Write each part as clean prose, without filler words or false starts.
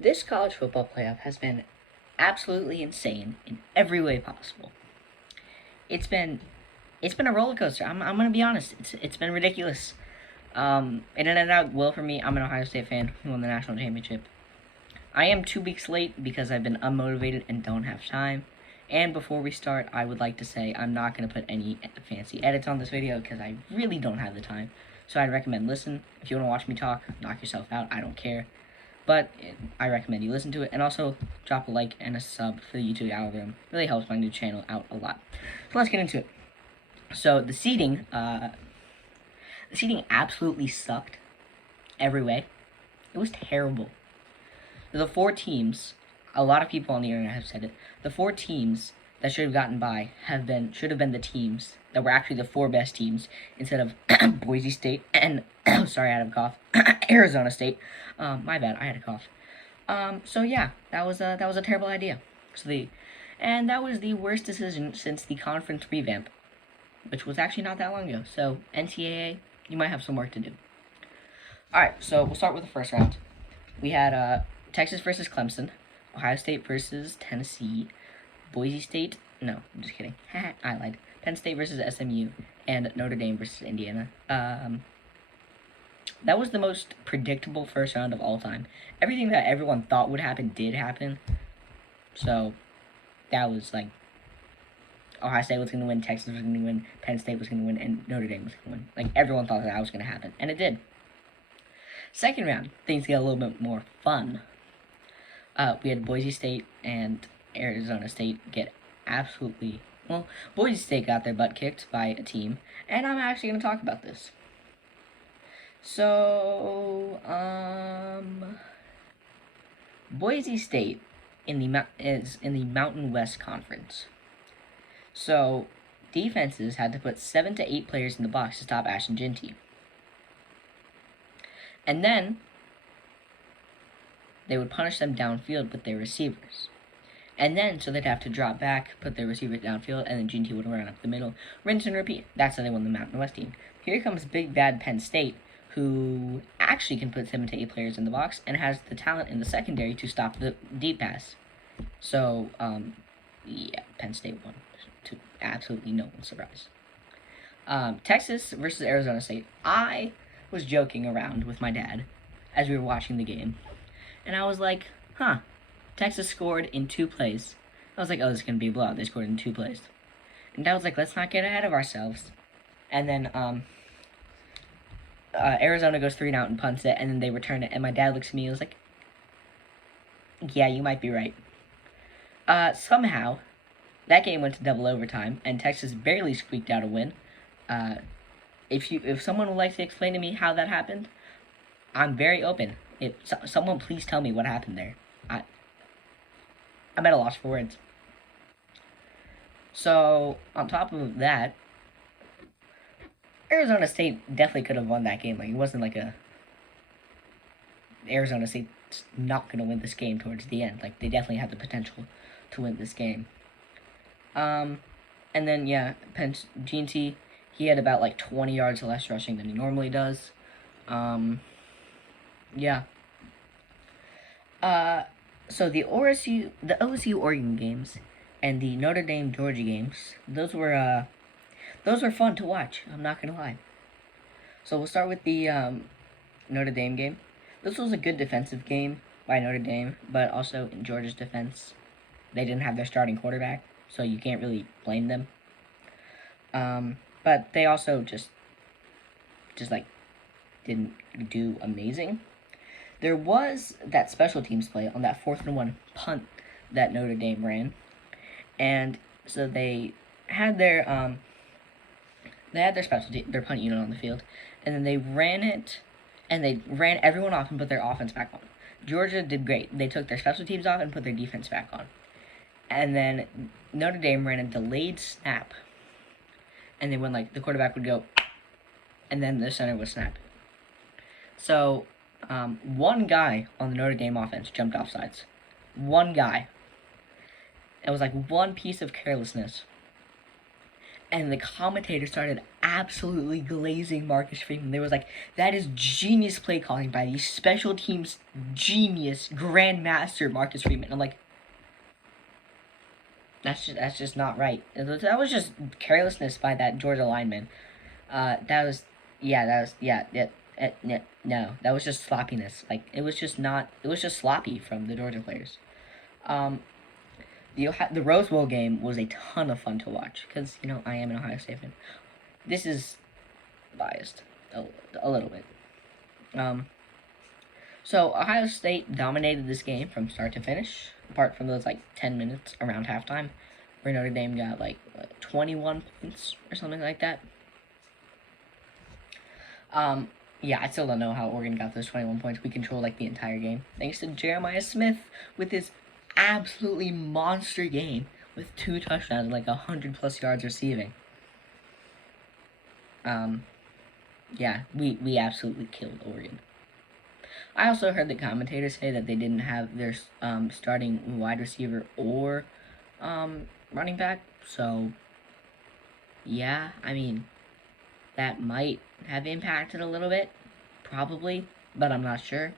This college football playoff has been absolutely insane in every way possible. It's been a roller coaster. I'm gonna be honest. It's been ridiculous. It ended out well for me. I'm an Ohio State fan who won the national championship. I am 2 weeks late because I've been unmotivated and don't have time. And before we start, I would like to say I'm not going to put any fancy edits on this video because I really don't have the time. So I'd recommend listen. If you want to watch me talk, knock yourself out. I don't care. But I recommend you listen to it. And also drop a like and a sub for the YouTube algorithm. It really helps my new channel out a lot. So let's get into it. So the seating absolutely sucked every way. It was terrible. The 4 teams, a lot of people on the internet have said it, the 4 teams that should have gotten by should have been the teams that were actually the 4 best teams instead of Boise State and sorry, I had a cough. Arizona State. My bad, I had a cough. So yeah, that was a terrible idea. And that was the worst decision since the conference revamp, which was actually not that long ago. So NCAA, you might have some work to do. All right, so we'll start with the first round. We had Texas versus Clemson, Ohio State versus Tennessee, Boise State, no, I'm just kidding, I lied, Penn State versus SMU, and Notre Dame versus Indiana. That was the most predictable first round of all time. Everything that everyone thought would happen did happen, so that was like, Ohio State was going to win, Texas was going to win, Penn State was going to win, and Notre Dame was going to win. Like, everyone thought that was going to happen, and it did. Second round, things get a little bit more fun. We had Boise State and Arizona State get absolutely... Well, Boise State got their butt kicked by a team, and I'm actually going to talk about this. So, Boise State is in the Mountain West Conference. So, defenses had to put 7 to 8 players in the box to stop Ashton Ginty. And then they would punish them downfield with their receivers. And then, so they'd have to drop back, put their receivers downfield, and then Ginty would run up the middle. Rinse and repeat. That's how they won the Mountain West team. Here comes big bad Penn State, who actually can put 7 to 8 players in the box and has the talent in the secondary to stop the deep pass. So, yeah, Penn State won, to absolutely no one's surprise. Texas versus Arizona State. I was joking around with my dad as we were watching the game, and I was like, Texas scored in 2 plays. I was like, oh, this is going to be a blowout. They scored in 2 plays. And Dad was like, let's not get ahead of ourselves. And then Arizona goes 3 and out and punts it, and then they return it, and my dad looks at me and was like, yeah, you might be right. Somehow, that game went to double overtime, and Texas barely squeaked out a win. If someone would like to explain to me how that happened, I'm very open. If someone please tell me what happened there. I'm at a loss for words. So, on top of that, Arizona State definitely could have won that game. Like, it wasn't like Arizona State's not going to win this game towards the end. Like, they definitely had the potential to win this game. And then, yeah, Ginty, he had about, like, 20 yards less rushing than he normally does. Yeah. So the OSU Oregon games and the Notre Dame Georgia games, those were fun to watch. I'm not gonna lie. So we'll start with the Notre Dame game. This was a good defensive game by Notre Dame, but also in Georgia's defense, they didn't have their starting quarterback, so you can't really blame them. But they also just like didn't do amazing. There was that special teams play on that 4th and 1 punt that Notre Dame ran, and so they had their their punt unit on the field, and then they ran it, and they ran everyone off and put their offense back on. Georgia did great. They took their special teams off and put their defense back on, and then Notre Dame ran a delayed snap, and then when like the quarterback would go, and then the center would snap. So. One guy on the Notre Dame offense jumped off sides. One guy. It was like one piece of carelessness. and the commentator started absolutely glazing Marcus Freeman. They was like, that is genius play calling by the special teams genius grandmaster Marcus Freeman. And I'm like, that's just not right. That was just carelessness by that Georgia lineman. That was no, that was just sloppiness. Like, it was just sloppy from the Georgia players. The Rose Bowl game was a ton of fun to watch because, you know, I am an Ohio State fan. This is biased a little bit. So Ohio State dominated this game from start to finish, apart from those like 10 minutes around halftime, where Notre Dame got like 21 points or something like that. Yeah, I still don't know how Oregon got those 21 points. We controlled like the entire game, thanks to Jeremiah Smith with his absolutely monster game with 2 touchdowns and like 100+ yards receiving. Yeah, we absolutely killed Oregon. I also heard the commentators say that they didn't have their starting wide receiver or running back. So, yeah, I mean, that might have impacted a little bit, probably, but I'm not sure.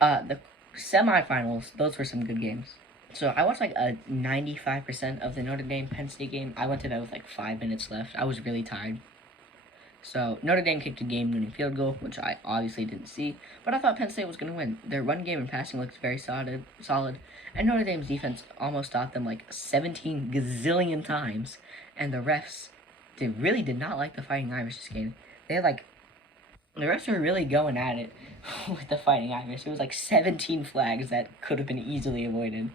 The semifinals, those were some good games. So I watched like a 95% of the Notre Dame Penn State game. I went to bed with like 5 minutes left. I was really tired. So Notre Dame kicked a game-winning field goal, which I obviously didn't see, but I thought Penn State was going to win. Their run game and passing looks very solid, and Notre Dame's defense almost stopped them like 17 gazillion times, and the refs really did not like the Fighting Irish this game. The refs were really going at it with the Fighting Irish. It was like 17 flags that could have been easily avoided.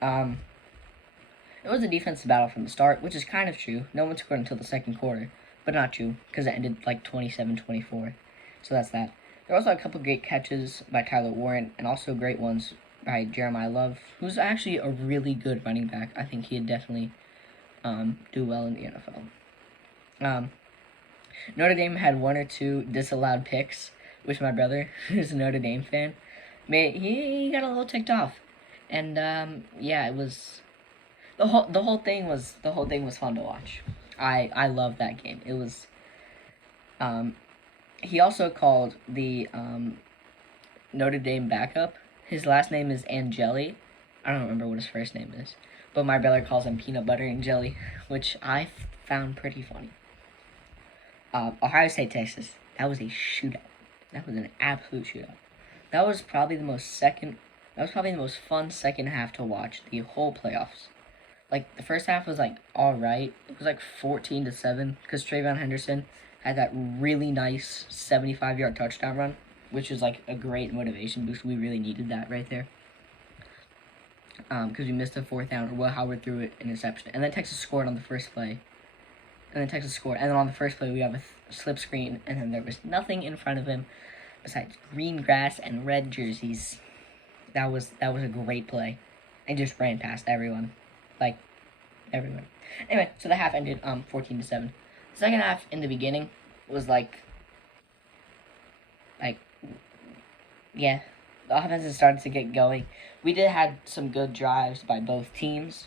It was a defensive battle from the start, which is kind of true. No one scored until the second quarter. But not true, because it ended like 27-24. So that's that. There were also a couple great catches by Tyler Warren, and also great ones by Jeremiah Love, who's actually a really good running back. I think he'd definitely do well in the NFL. Notre Dame had 1 or 2 disallowed picks, which my brother, who's a Notre Dame fan, he got a little ticked off. And yeah, it was the whole thing was fun to watch. I love that game. It was, he also called the, Notre Dame backup. His last name is Angeli. I don't remember what his first name is, but my brother calls him Peanut Butter and Jelly, which I found pretty funny. Ohio State, Texas. That was a shootout. That was an absolute shootout. That was probably the most fun second half to watch the whole playoffs. Like, the first half was, like, alright. It was, like, 14-7, because Trayvon Henderson had that really nice 75-yard touchdown run, which was, like, a great motivation boost. We really needed that right there. Because we missed a 4th down, or Howard threw it interception. And then Texas scored on the first play. And then on the first play, we have a slip screen, and then there was nothing in front of him besides green grass and red jerseys. That was a great play. And just ran past everyone. Like, everyone. Anyway, so the half ended 14-7. The second half in the beginning was like, yeah, the offenses started to get going. We did have some good drives by both teams.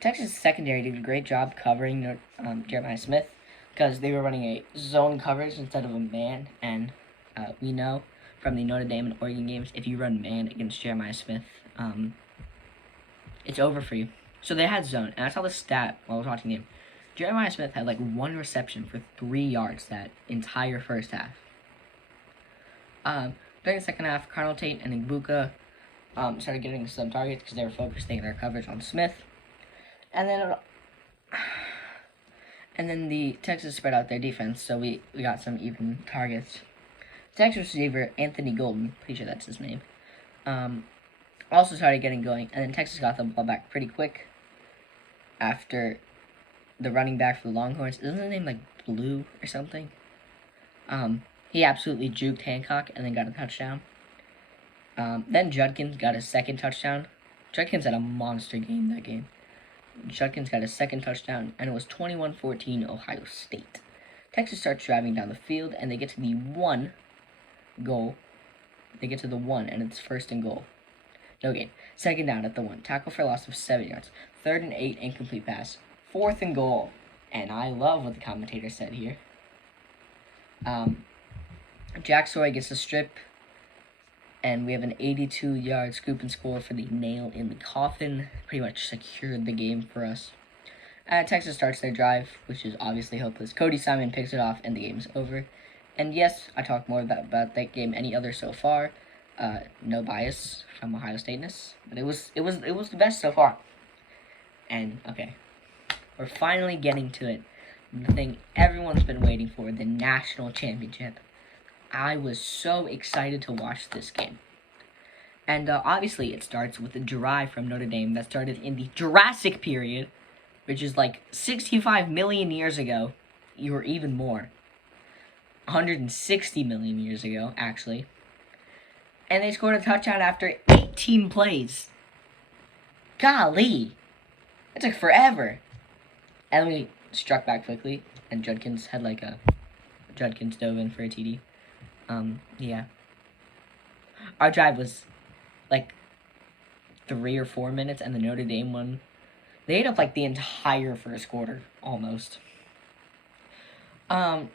Texas secondary did a great job covering Jeremiah Smith because they were running a zone coverage instead of a man, and we know from the Notre Dame and Oregon games, if you run man against Jeremiah Smith, it's over for you. So they had zone, and I saw the stat while I was watching the game. Jeremiah Smith had like 1 reception for 3 yards that entire first half. During the second half, Cardinal Tate and Igbuka started getting some targets because they were focusing their coverage on Smith. And then the Texas spread out their defense, so we got some even targets. Texas receiver Anthony Golden, pretty sure that's his name, also started getting going, and then Texas got the ball back pretty quick after the running back for the Longhorns. Isn't his name like Blue or something? He absolutely juked Hancock and then got a touchdown. Then Judkins got his second touchdown. Judkins had a monster game that game. Judkins got his second touchdown, and it was 21-14 Ohio State. Texas starts driving down the field, and they get to the 1 goal. They get to the 1, and it's 1st and goal. No gain. Second down at the 1. Tackle for a loss of 7 yards. 3rd and 8, incomplete pass. 4th and goal. And I love what the commentator said here. Jack Soy gets a strip. And we have an 82-yard scoop and score for the nail in the coffin. Pretty much secured the game for us. Texas starts their drive, which is obviously hopeless. Cody Simon picks it off, and the game's over. And yes, I talked more about that game any other so far. No bias from Ohio Stateness, but it was the best so far. And okay, we're finally getting to it. The thing everyone's been waiting for, the national championship. I was so excited to watch this game. And obviously it starts with a drive from Notre Dame that started in the Jurassic period, which is like 65 million years ago, or even more. 160 million years ago, actually. And they scored a touchdown after 18 plays. Golly. It took forever. And we struck back quickly, and Judkins had like a... Judkins dove in for a TD. Yeah. Our drive was like 3 or 4 minutes, and the Notre Dame one, they ate up like the entire first quarter, almost. And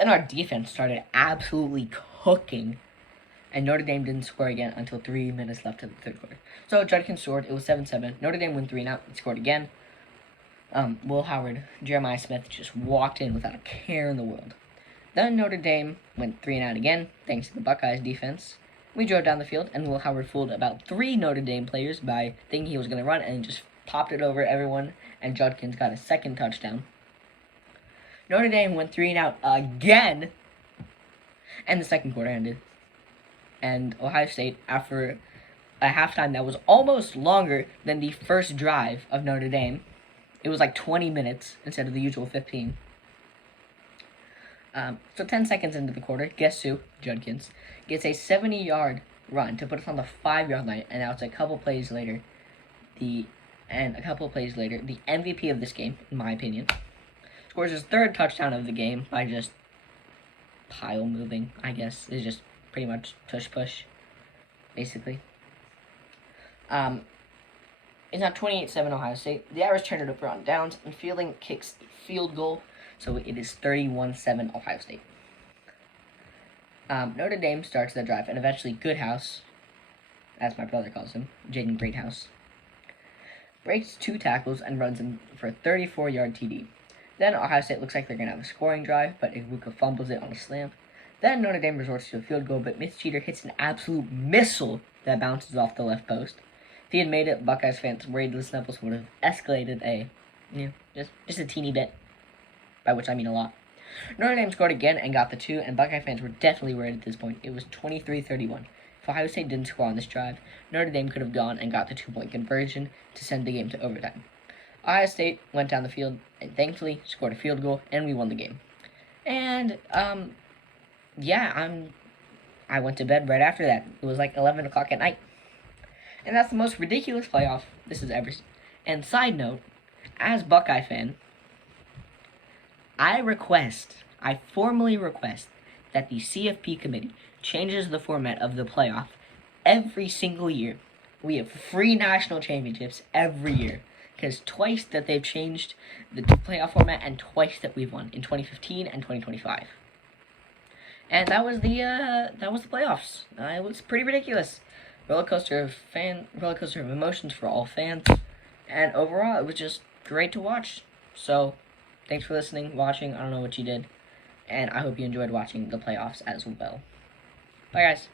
our defense started absolutely cooking, and Notre Dame didn't score again until 3 minutes left in the third quarter. So Judkins scored. It was 7-7. Notre Dame went 3-0. He scored again. Will Howard, Jeremiah Smith just walked in without a care in the world. Then Notre Dame went 3-0 again, thanks to the Buckeyes defense. We drove down the field, and Will Howard fooled about 3 Notre Dame players by thinking he was going to run, and just popped it over everyone, and Judkins got a second touchdown. Notre Dame went 3-0 again, and the second quarter ended. And Ohio State, after a halftime that was almost longer than the first drive of Notre Dame, it was like 20 minutes instead of the usual 15. So 10 seconds into the quarter, guess who? Judkins gets a 70-yard run to put us on the 5-yard line, and now it's a couple plays later. The MVP of this game, in my opinion, scores his 3rd touchdown of the game by just pile moving, I guess. It's just pretty much tush-push, basically. It's now 28-7 Ohio State. The Irish turned it over on downs, and Fielding kicks a field goal, so it is 31-7 Ohio State. Notre Dame starts the drive, and eventually Goodhouse, as my brother calls him, Jaden Greathouse, breaks 2 tackles and runs in for a 34-yard TD. Then Ohio State looks like they're going to have a scoring drive, but Iwuka fumbles it on a slam. Then Notre Dame resorts to a field goal, but Mitch Jeter hits an absolute missile that bounces off the left post. If he had made it, Buckeyes fans worried the Sniffles would have escalated just a teeny bit, by which I mean a lot. Notre Dame scored again and got the 2, and Buckeye fans were definitely worried at this point. It was 23-31. If Ohio State didn't score on this drive, Notre Dame could have gone and got the 2-point conversion to send the game to overtime. Ohio State went down the field and thankfully scored a field goal, and we won the game. And, I went to bed right after that. It was like 11 o'clock at night. And that's the most ridiculous playoff this has ever seen. And side note, as Buckeye fan, I formally request that the CFP committee changes the format of the playoff every single year. We have 3 national championships every year. Because twice that they've changed the playoff format, and twice that we've won, in 2015 and 2025. And that was the playoffs. It was pretty ridiculous. Roller coaster of emotions for all fans. And overall, it was just great to watch. So, thanks for listening, watching. I don't know what you did. And I hope you enjoyed watching the playoffs as well. Bye, guys.